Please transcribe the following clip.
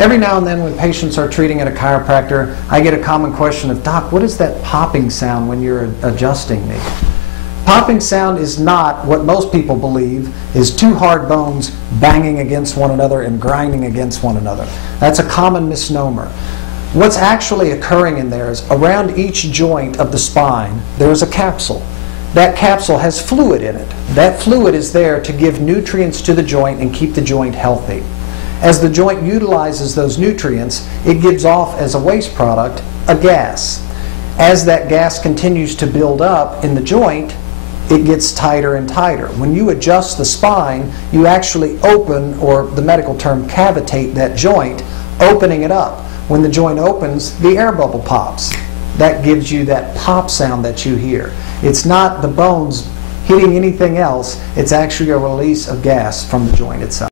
Every now and then when patients are treating at a chiropractor, I get a common question of, "Doc, what is that popping sound when you're adjusting me?" Popping sound is not what most people believe is two hard bones banging against one another and grinding against one another. That's a common misnomer. What's actually occurring in there is around each joint of the spine, there is a capsule. That capsule has fluid in it. That fluid is there to give nutrients to the joint and keep the joint healthy. As the joint utilizes those nutrients, it gives off as a waste product a gas. As that gas continues to build up in the joint, it gets tighter and tighter. When you adjust the spine, you actually open, or the medical term, cavitate that joint, opening it up. When the joint opens, the air bubble pops. That gives you that pop sound that you hear. It's not the bones hitting anything else, it's actually a release of gas from the joint itself.